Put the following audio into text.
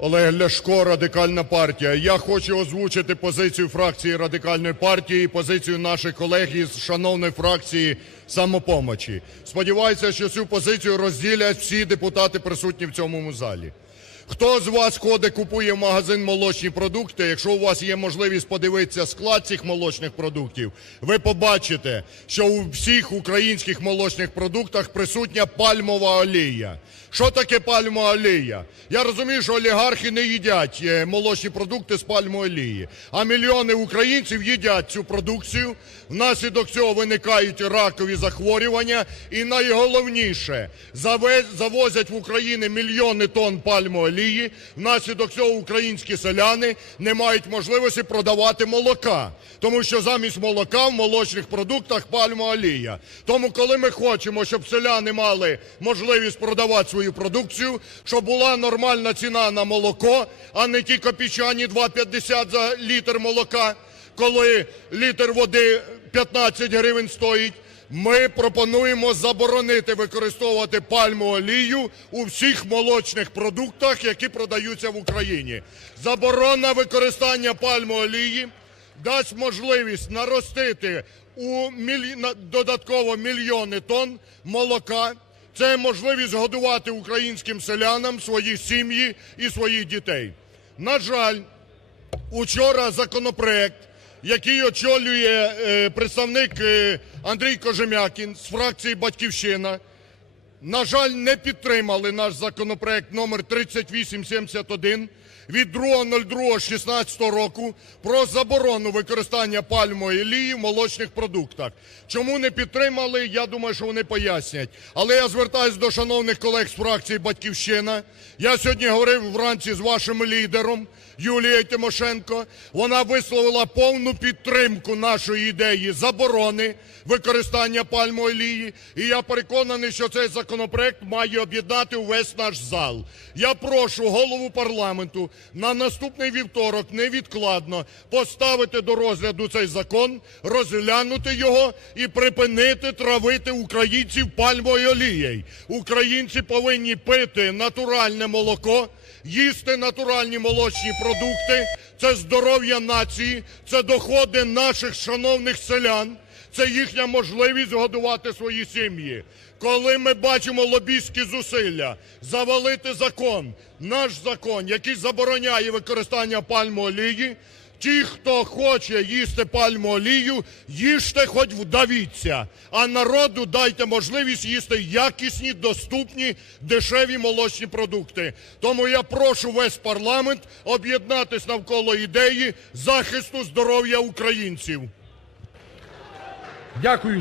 Олег Ляшко, Радикальна партія. Я хочу озвучити позицію фракції Радикальної партії і позицію наших колег із шановної фракції "Самопомочі". Сподіваюся, що цю позицію розділять всі депутати, присутні в цьому залі. Хто з вас ходить, купує в магазин молочні продукти, якщо у вас є можливість подивитися склад цих молочних продуктів, ви побачите, що у всіх українських молочних продуктах присутня пальмова олія. Що таке пальмова олія? Я розумію, що олігархи не їдять е, молочні продукти з пальмової олії, а мільйони українців їдять цю продукцію, внаслідок цього виникають ракові захворювання і найголовніше, завозять в Україну мільйони тонн пальмової олії, внаслідок цього українські селяни не мають можливості продавати молока, тому що замість молока в молочних продуктах пальмова олія. Тому, коли ми хочемо, щоб селяни мали можливість продавати свою продукцію, щоб була нормальна ціна на молоко, а не ті копійчані 2,50 за літр молока, коли літр води 15 гривень стоїть, ми пропонуємо заборонити використовувати пальмову олію у всіх молочних продуктах, які продаються в Україні. Заборона використання пальмової олії дасть можливість наростити у міль... додатково мільйони тонн молока. Це можливість годувати українським селянам свої сім'ї і своїх дітей. На жаль, Учора законопроект, який очолює е, представник е, Андрій Кожем'якін з фракції "Батьківщина", на жаль, не підтримали наш законопроект номер 3871 від 2.02.16 року про заборону використання пальмової олії в молочних продуктах. Чому не підтримали, я думаю, що вони пояснять. Але я звертаюсь до шановних колег з фракції "Батьківщина". Я сьогодні говорив вранці з вашим лідером Юлією Тимошенко. Вона висловила повну підтримку нашої ідеї заборони використання пальмової олії. І я переконаний, що цей законопроект має об'єднати увесь наш зал. Я прошу голову парламенту на наступний вівторок невідкладно поставити до розгляду цей закон, розглянути його і припинити травити українців пальмовою олією. Українці повинні пити натуральне молоко, їсти натуральні молочні продукти. Це здоров'я нації, це доходи наших шановних селян. Це їхня можливість годувати свої сім'ї. Коли ми бачимо лобістські зусилля завалити закон, наш закон, який забороняє використання пальмової олії, ті, хто хоче їсти пальмову олію, їжте хоч вдавіться, а народу дайте можливість їсти якісні, доступні, дешеві молочні продукти. Тому я прошу весь парламент об'єднатись навколо ідеї захисту здоров'я українців. Дякую.